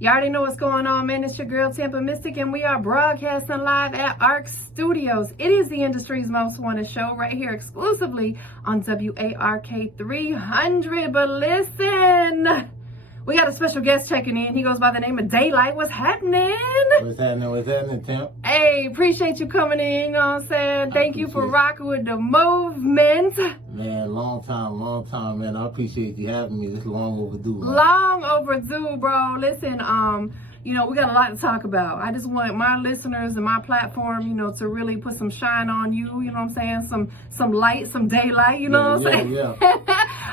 You already know what's going on, man. It's your girl, Tampa Mystic, and we are broadcasting live at ARC Studios. It is the industry's most wanted show right here exclusively on WARK 300. But listen, we got a special guest checking in. He goes by the name of Daalight. What's happening? What's happening, Tampa? Hey, appreciate you coming in, you know what I'm saying? Thank you for rocking with the movement. Man, long time, man. I appreciate you having me. This long overdue, man. Long overdue, bro. Listen, you know, we got a lot to talk about. I just want my listeners and my platform, you know, to really put some shine on you, you know what I'm saying? Some light, some daylight, you know what I'm saying? Yeah.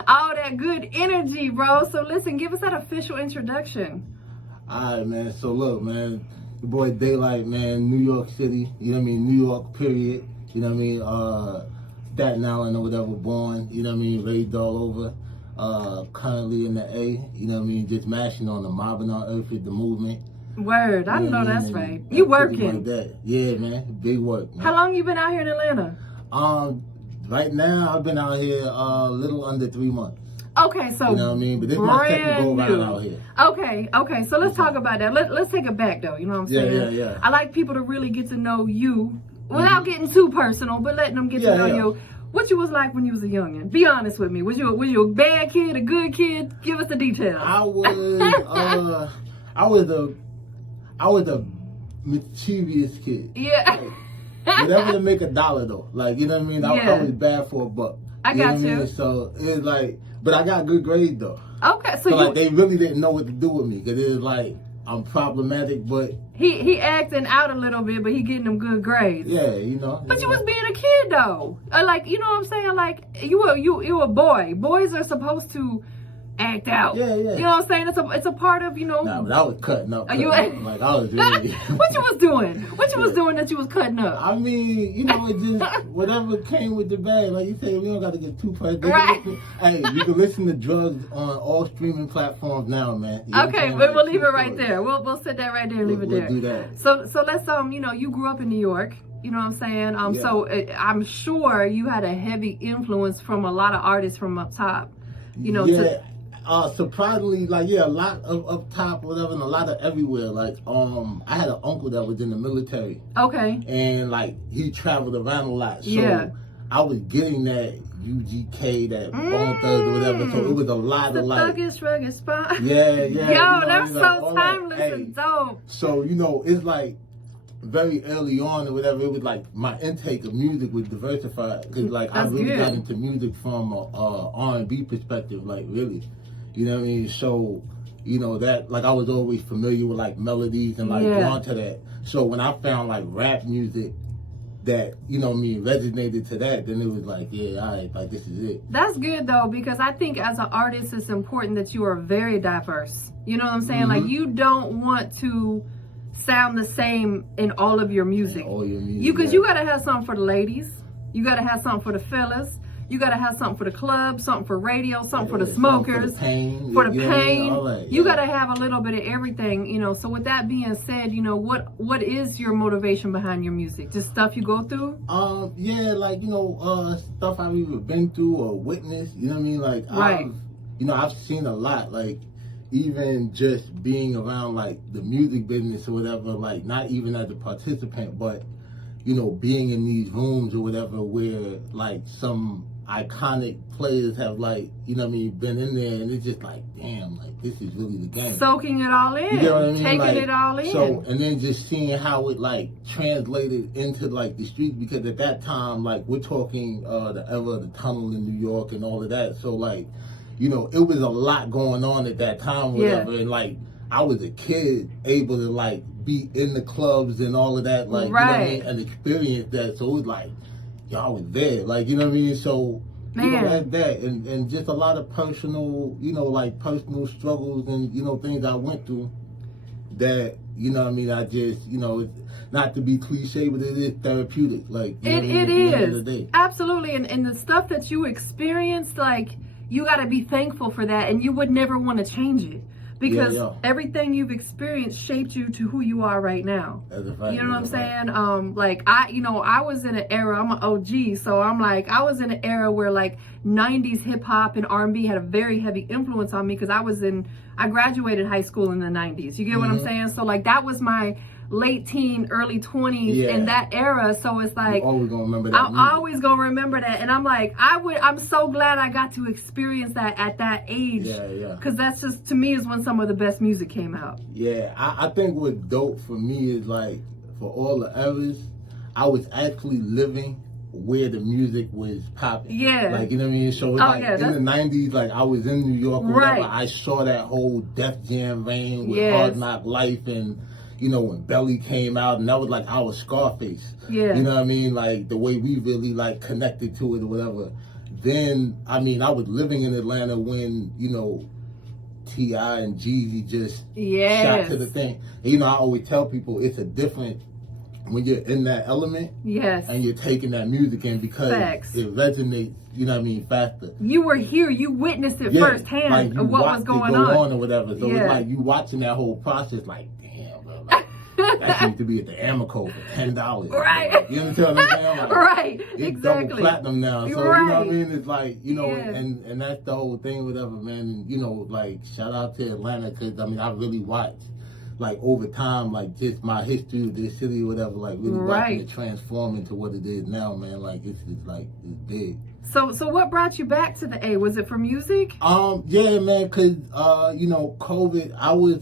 All that good energy, bro. So listen, give us that official introduction. All right, man. So look, man, the boy Daalight, man, New York City, you know what I mean? New York, period. You know what I mean? Staten Island or whatever, born, you know what I mean? Raised all over. Currently in the A, you know what I mean? Just mashing on the Mobbin On Earth with the movement. Word, I know that's right. You working? Like that. Yeah, man. Big work, man. How long you been out here in Atlanta? Right now I've been out here a little under 3 months. Okay, so you know what I mean? But this is my second go around out here. Okay. So let's talk about that. Let's take it back though. You know what I'm saying? Yeah. I like people to really get to know you without getting too personal, but letting them get to know you. What you was like when you was a youngin'? Be honest with me. Was you a bad kid, a good kid? Give us the details. I was a mischievous kid. Yeah. Like, whatever to make $1 though. Like, you know what I mean? I was bad for $1. I got you. Know what I mean? So it's like, but I got good grades though. Okay, so like they really didn't know what to do with me because it was like I'm problematic, but he acting out a little bit, but he getting them good grades. Yeah, you know. But you was being a kid though. Like, you know what I'm saying? Like you a boy. Boys are supposed to act out. Yeah. You know what I'm saying? It's a part of, you know. Nah, but I was cutting up. Like I was really. What you was doing? What you was doing that you was cutting up? I mean, you know, it just whatever came with the bag. Like you said, we don't got to get too personal. Right. Hey, you can listen to D.R.U.G.S on all streaming platforms now, man. You okay, but we'll leave it right there. We'll set that right there and leave it there. We'll do that. So let's you know, you grew up in New York. You know what I'm saying? So I'm sure you had a heavy influence from a lot of artists from up top. You know. Yeah. Surprisingly, like, a lot of up top, whatever, and a lot of everywhere. Like, I had an uncle that was in the military. Okay. And, like, he traveled around a lot. So I was getting that UGK, that Bone Thugs or whatever. So it was a lot of, like... Thuggish, rugged spot. Yeah. Yo, that's so timeless and dope. So, you know, it's like... very early on or whatever, it was like my intake of music was diversified because like I really got into music from a R&B perspective, like really, you know what I mean? So, you know, that like I was always familiar with like melodies and like drawn to that. So when I found like rap music that, you know what I mean, resonated to that, then it was like, all right, like this is it. That's good though, because I think as an artist it's important that you are very diverse. You know what I'm saying? Like you don't want to sound the same in all of your music. Because you gotta have something for the ladies, you gotta have something for the fellas, you gotta have something for the club, something for radio, something for the smokers, for the pain. You gotta have a little bit of everything, you know. So with that being said, you know, what is your motivation behind your music? Just stuff you go through? Like, you know, stuff I've either been through or witnessed, you know what I mean? Like I've seen a lot, like even just being around like the music business or whatever, like not even as a participant, but you know, being in these rooms or whatever where like some iconic players have like, you know what I mean, been in there, and it's just like, damn, like this is really the game. Soaking it all in. You know what I mean? Taking like, it all in. So, and then just seeing how it like translated into like the streets, because at that time, like we're talking the era of the tunnel in New York and all of that. So like, you know, it was a lot going on at that time, whatever, and like I was a kid able to like be in the clubs and all of that, like you know what I mean, and experience that. So it was like, y'all was there, like, you know what I mean. So you know, like that, and just a lot of personal, you know, like personal struggles and you know things I went through that, you know what I mean. I just, you know, it's not to be cliche, but it is therapeutic, like you know it is absolutely, and the stuff that you experienced, like. You got to be thankful for that, and you would never want to change it. because everything you've experienced shaped you to who you are right now. That's a fact. You know what I'm saying? Like I was in an era, I'm an OG, so I'm like, I was in an era where like 90s hip hop and R&B had a very heavy influence on me, because I graduated high school in the 90s. You get what I'm saying? So like that was my late teen, early 20s in that era. So it's like, you're always gonna remember that. I'm always gonna remember that. And I'm like, I'm so glad I got to experience that at that age. Yeah. Because that's just, to me, is when some of the best music came out. Yeah, I think what's dope for me is like, for all the eras, I was actually living where the music was popping. Yeah. Like, you know what I mean? So like in the 90s, like I was in New York or whatever, I saw that whole Def Jam vein with Hard Knock Life, and you know, when Belly came out, and that was like our Scarface. Yeah. You know what I mean? Like the way we really like connected to it or whatever. Then, I mean, I was living in Atlanta when, you know, T.I. and Jeezy just shot to the thing. And, you know, I always tell people it's a different, when you're in that element, and you're taking that music in, because it resonates, you know what I mean, faster. You were here, you witnessed it firsthand, like of what was going on or whatever. So it's like you watching that whole process, like, damn, bro, like, that seems to be at the Amoco for $10. Right. You understand what I'm saying? Like, right. It's exactly. double platinum now. So you know what I mean? It's like, you know, and that's the whole thing, whatever, man. And, you know, like, shout out to Atlanta, because I mean, I really watched, like, over time, like, just my history of this city or whatever, like, really watching it transform into what it is now, man. Like, it's big. So what brought you back to the A? Was it for music? Yeah, man, because, you know, COVID, I was,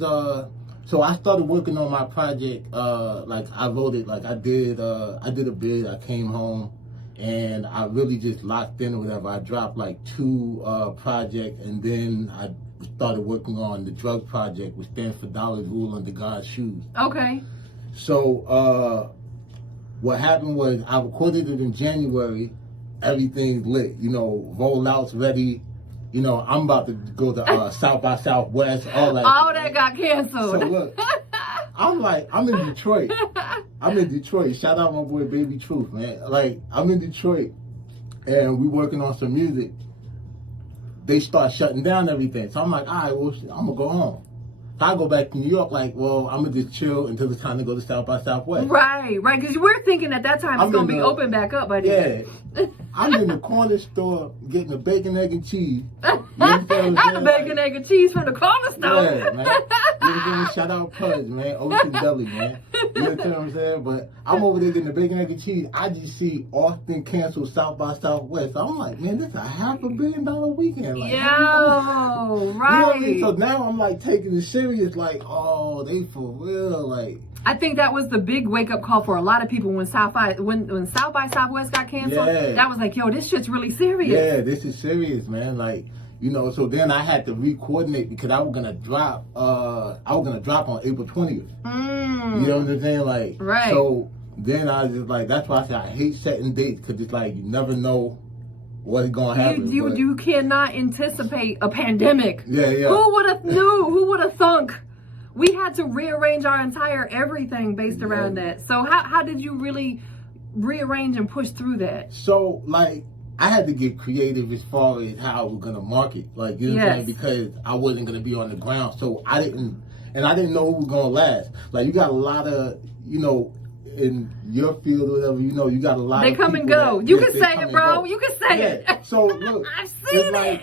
so I started working on my project, like, I wrote it, like, I did a bid, I came home, and I really just locked in or whatever. I dropped, like, 2 projects, and then I started working on the D.R.U.G.S project, which stands for Dollars Rule Under God's Shoes. Okay. So, what happened was, I recorded it in January, everything's lit, you know, rollouts ready. You know, I'm about to go to South by Southwest, all that. All that got canceled. So look, I'm in Detroit. Shout out my boy Baby Truth, man. Like, I'm in Detroit, and we working on some music. They start shutting down everything. So I'm like, all right, well, I'm going to go home. So I go back to New York, like, well, I'm going to just chill until it's time to go to South by Southwest. Right, because you were thinking at that time it's going to be open back up by then. Yeah. I'm in the corner store getting a bacon, egg, and cheese. Not the bacon, egg, and cheese from the corner store. Yeah, man. You shout out Pudge, man. Ocean Deli, man. You know what I'm saying? But I'm over there getting the bacon, egg, and cheese. I just see Austin cancel South by Southwest. So I'm like, man, this is a $500 million weekend. Like, yo, right. You know what I mean? So now I'm like taking it serious, like, oh, they for real, like. I think that was the big wake-up call for a lot of people when South by Southwest got canceled. That was like, yo, this shit's really serious. Yeah, this is serious, man. Like, you know, so then I had to re-coordinate, because I was gonna drop on April 20th. You know what I'm saying? Like, so then I was just like, that's why I say I hate setting dates, because it's like you never know what's gonna happen. You cannot anticipate a pandemic. Yeah. Who would have knew? Who would have thunk? We had to rearrange our entire everything based around that. So how did you really rearrange and push through that? So, like, I had to get creative as far as how I was going to market. Like, you know what I'm saying? Because I wasn't going to be on the ground. So I didn't know who was going to last. Like, you got a lot of, you know, in your field or whatever, you know, you got a lot of people. They come and go. You can say it, bro. You can say it. So, look. I've seen it.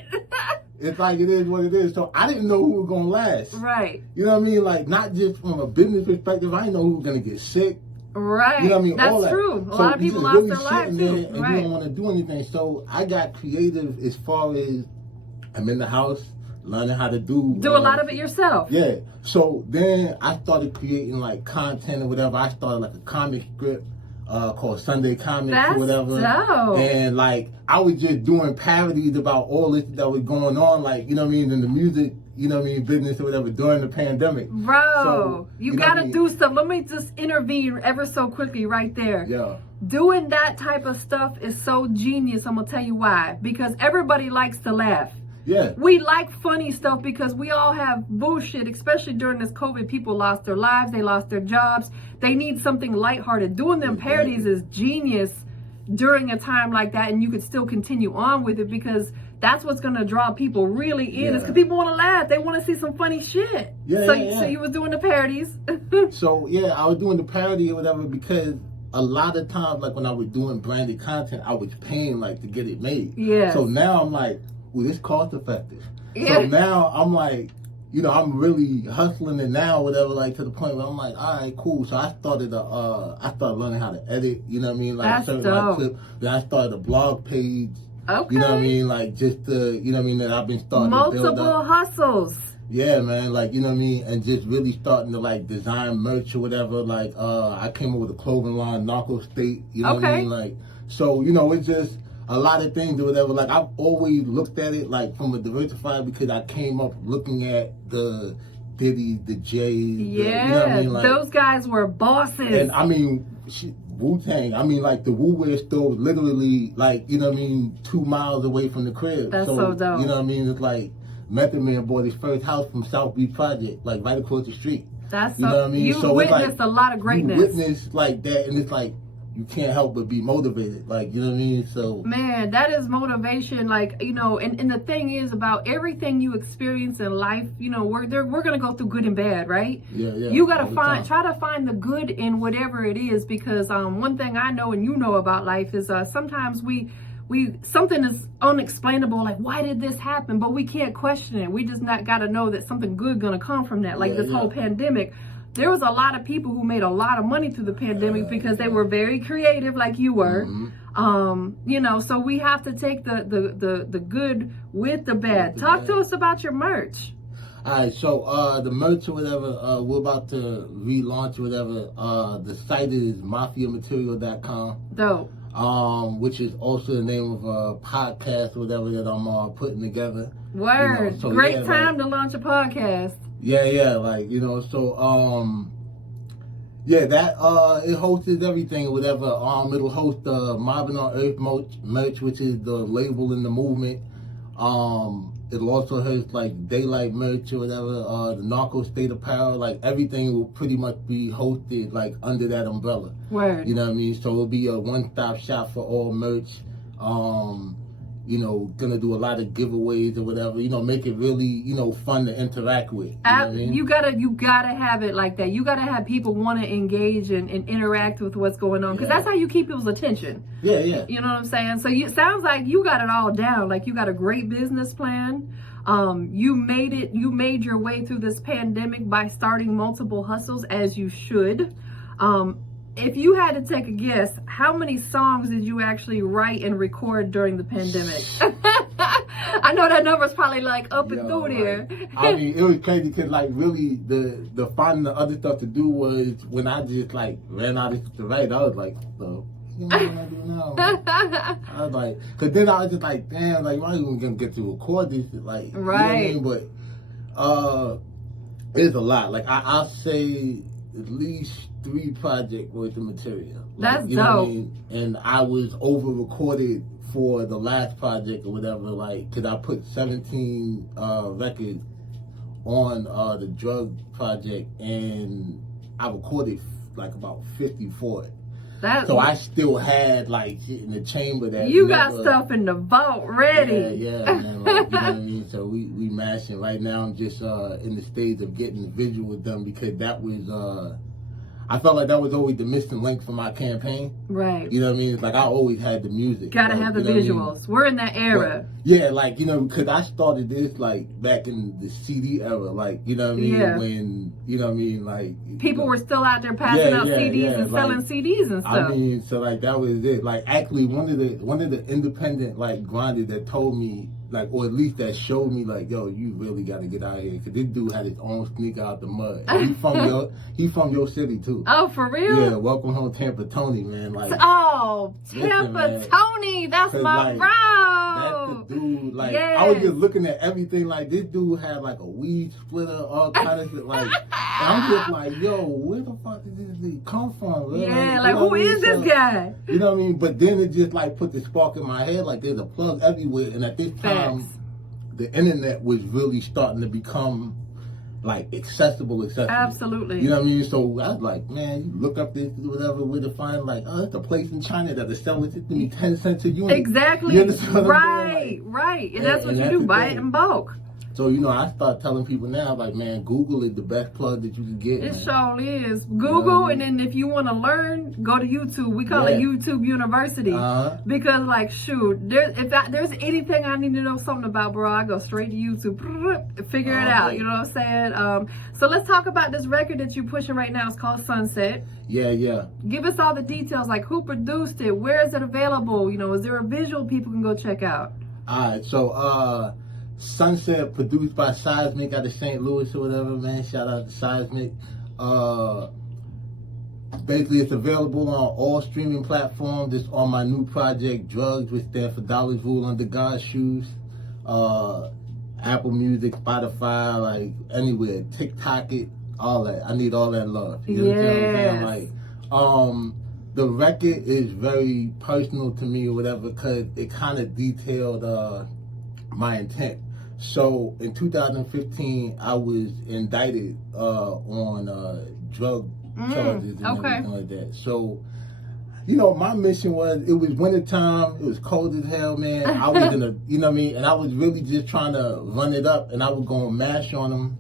It's like it is what it is. So I didn't know who was going to last. Right. You know what I mean? Like, not just from a business perspective. I didn't know who was going to get sick. Right. You know what I mean? That's all that. true. A so lot of people lost their lives too. And you don't want to do anything. So I got creative as far as I'm in the house, learning how to do a lot of it yourself. Yeah. So then I started creating like content or whatever. I started like a comic script called Sunday Comics or whatever. Dope. And like I was just doing parodies about all this that was going on, like, you know what I mean, in the music, you know what I mean, business or whatever during the pandemic. Bro, so, you gotta do stuff. Let me just intervene ever so quickly right there. Yeah. Doing that type of stuff is so genius. I'm gonna tell you why. Because everybody likes to laugh. Yeah. We like funny stuff because we all have bullshit, especially during this COVID. People lost their lives, they lost their jobs. They need something lighthearted. Doing them parodies is genius during a time like that, and you could still continue on with it because that's what's gonna draw people really in. Is because people want to laugh. They want to see some funny shit. So you was doing the parodies. So yeah, I was doing the parody or whatever because a lot of times, like when I was doing branded content, I was paying like to get it made. Yeah. So now I'm like, well, this cost effective. Yeah. So now I'm like, you know, I'm really hustling it now, whatever, like to the point where I'm like, all right, cool. So I started learning how to edit, you know what I mean? Like that's certain dope. Clip. Then I started a blog page. Okay. You know what I mean? Like just you know what I mean, that I've been starting multiple to build up. hustles. Yeah, man, like, you know what I mean? And just really starting to like design merch or whatever. Like I came up with a clothing line, Narco State, you know what I mean? Like, so, you know, it's just a lot of things or whatever. Like I've always looked at it like from a diversified because I came up looking at the Diddy, the J, you know what I mean? Like, those guys were bosses. And I mean, Wu-Tang, I mean, like the Wu-Wear store was literally like, you know what I mean, 2 miles away from the crib. That's so dope. You know what I mean? It's like Method Man bought his first house from South Beach Project, like right across the street. That's you know what I mean? You witnessed a lot of greatness. You witnessed like that, and it's like you can't help but be motivated. Like, you know what I mean? So man, that is motivation. Like, you know, and the thing is about everything you experience in life, you know, we're gonna go through good and bad, right? Yeah. You gotta try to find the good in whatever it is, because one thing I know and you know about life is sometimes we something is unexplainable, like why did this happen, but we can't question it. We just not gotta know that something good gonna come from that. Like this whole pandemic, there was a lot of people who made a lot of money through the pandemic because they were very creative, like you were. You know, so we have to take the good with the bad. Talk to us about your merch. All right, so the merch or whatever, we're about to relaunch or whatever. The site is mafiamaterial.com. Dope. Which is also the name of a podcast or whatever that I'm putting together. Word. You know, so great time to launch a podcast. Yeah, like, you know, so that it hosts everything or whatever. It'll host Mobbin On Earth merch, which is the label in the movement. It'll also host like Daalight merch or whatever, the Narco State apparel, like everything will pretty much be hosted like under that umbrella. Word. You know what I mean? So it'll be a one-stop shop for all merch. You know, gonna do a lot of giveaways or whatever, you know, make it really, you know, fun to interact with. You know what I mean? You gotta have it like that. You gotta have people want to engage and interact with what's going on, because that's how you keep people's attention. Yeah. You know what I'm saying? So it sounds like you got it all down. Like you got a great business plan. You made your way through this pandemic by starting multiple hustles, as you should. If you had to take a guess, how many songs did you actually write and record during the pandemic? I know that number's probably like up and through there. I mean, it was crazy because like really the finding the other stuff to do was when I just like ran out of stuff to write. I was like, so you know what I do now? I was like, because then I was just like, damn, like, why even gonna get to record this? Like, right. You know what I mean? But it's a lot. Like I'll say at least 3 projects worth of material. Like, that's you know dope. What I mean? And I was over recorded for the last project or whatever, like, because I put 17 records on the D.R.U.G.S project, and I recorded like about 50 for it. So I still had like shit in the chamber that you got stuff in the vault ready. Yeah, man. Like, you know what I mean? So we mashing right now. I'm just in the stage of getting the visual done, because that was I felt like that was always the missing link for my campaign. Right. You know what I mean? It's like I always had the music. Gotta have the visuals. I mean? We're in that era. But, yeah, like, you know, because I started this like back in the CD era, like, you know what I mean? Yeah. When, you know what I mean? Like, people were still out there passing out CDs and selling CDs and stuff. I mean, so like that was it. Like actually one of the independent like grinders that told me, like, or at least that showed me, like, yo, you really got to get out of here, because this dude had his own sneaker out the mud. And he from your city too. Oh, for real? Yeah, welcome home, Tampa Tony, man. Like, Tampa Tony, that's my bro. That's the dude. Like, I was just looking at everything. Like, this dude had like a weed splitter, all kind of shit. Like, I'm just like, yo, where the fuck did this dude come from? Bro? Yeah, like who is this guy? You know what I mean? But then it just like put the spark in my head. Like, there's a plug everywhere, and at this time, the internet was really starting to become like accessible. Absolutely. You know what I mean? So I was like, man, you look up this whatever where to find like, oh, it's a place in China that is selling it to me 10 cents a unit. Exactly. Right. And that's what you do. Buy it in bulk. So, you know, I start telling people now, like, man, Google is the best plug that you can get. It sure is. Google, and then if you want to learn, go to YouTube. We call it YouTube University. Because, like, shoot, if there's anything I need to know something about, bro, I go straight to YouTube, figure it out. You know what I'm saying? So let's talk about this record that you're pushing right now. It's called Sunset. Yeah. Give us all the details, like who produced it, where is it available? You know, is there a visual people can go check out? All right, so Sunset, produced by Seismic out of St. Louis or whatever, man. Shout out to Seismic. Basically, it's available on all streaming platforms. It's on my new project, D.R.U.G.S, which stands for Dollars Rule Under God's Shoes. Apple Music, Spotify, like anywhere, TikTok it, all that. I need all that love. You know what I'm saying? Like, the record is very personal to me or whatever, because it kind of detailed my intent. So in 2015, I was indicted on drug charges and everything like that. So, you know, my mission was, it was wintertime, it was cold as hell, man. I was in a, you know what I mean? And I was really just trying to run it up, and I was going to mash on them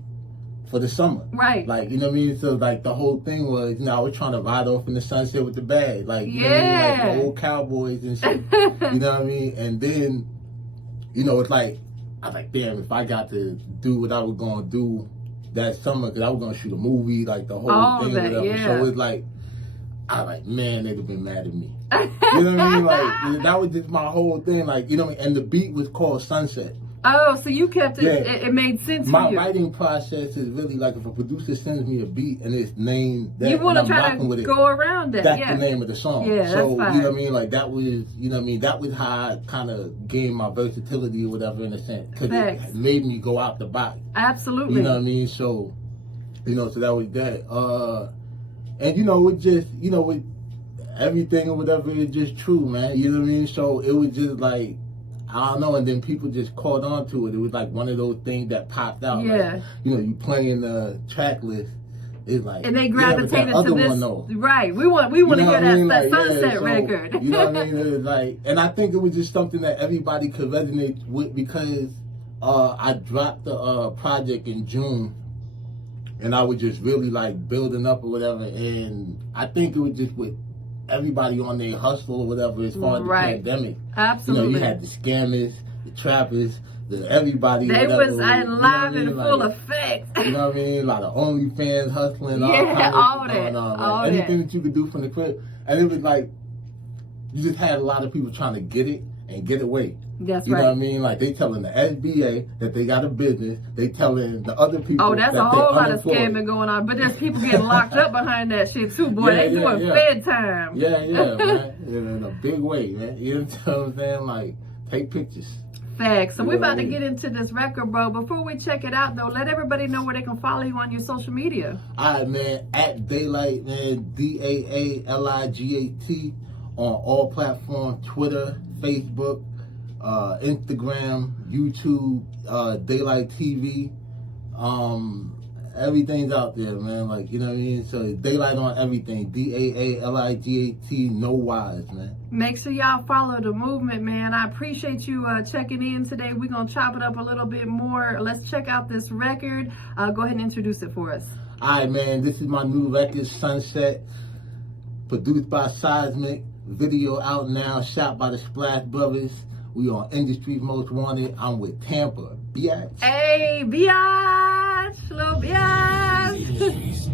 for the summer. Right. Like, you know what I mean? So, like, the whole thing was, you know, I was trying to ride off in the sunset with the bag. Like, you know what I mean? Like the old cowboys and shit. You know what I mean? And then, you know, it's like, I was like, damn, if I got to do what I was going to do that summer, because I was going to shoot a movie, like the whole thing or whatever. So it's like, I was like, man, they'd have been mad at me. You know what I mean? Like, that was just my whole thing. Like, you know what I mean? And the beat was called Sunset. Oh, so you kept it, it made sense for you. My writing process is really like, if a producer sends me a beat and it's named that, you want to try to go it, around it. That's the name of the song. Yeah, so, that's fine. You know what I mean? Like, that was, you know what I mean? That was how I kind of gained my versatility or whatever, in a sense. Because it made me go out the box. Absolutely. You know what I mean? So, you know, so that was that. And, you know, it just, you know, with everything or whatever, it's just true, man. You know what I mean? So it was just like, I don't know, and then people just caught on to it. It was like one of those things that popped out. Yeah. Like, you know, you playing the track list, it's like, and they gravitated to this. One, right. We want to hear that Sunset so, record. You know what I mean? It was like, and I think it was just something that everybody could resonate with, because I dropped the project in June, and I was just really like building up or whatever, and I think it was just with everybody on their hustle or whatever as far as the pandemic. Absolutely. You know, you had the scammers, the trappers, everybody. They was live in full effect. You know what I mean? A lot of OnlyFans hustling. All that. Anything that you could do from the crib. And it was like, you just had a lot of people trying to get it and get away. That's you know what I mean? Like, they telling the SBA that they got a business. They telling the other people. Oh, that's a whole lot of scamming going on. But there's people getting locked up behind that shit too, boy. They doing Fed time. Yeah, man. In a big way, man. You know what I'm saying? Like, take pictures. Facts. So we're about to get into this record, bro. Before we check it out, though, let everybody know where they can follow you on your social media. All right, man. At Daalight, man. DAALIGAT on all platforms: Twitter, Facebook, Instagram, YouTube, Daalight TV. Everything's out there, man. Like, you know what I mean? So Daalight on everything. DAALIGAT, no Y's, man. Make sure y'all follow the movement, man. I appreciate you checking in today. We're going to chop it up a little bit more. Let's check out this record. Go ahead and introduce it for us. All right, man. This is my new record, Sunset, produced by Seismic. Video out now, shot by the Splash Brothers. We on Industry's Most Wanted. I'm with Tampa. Biatch. Hey, Biatch. Little Biatch.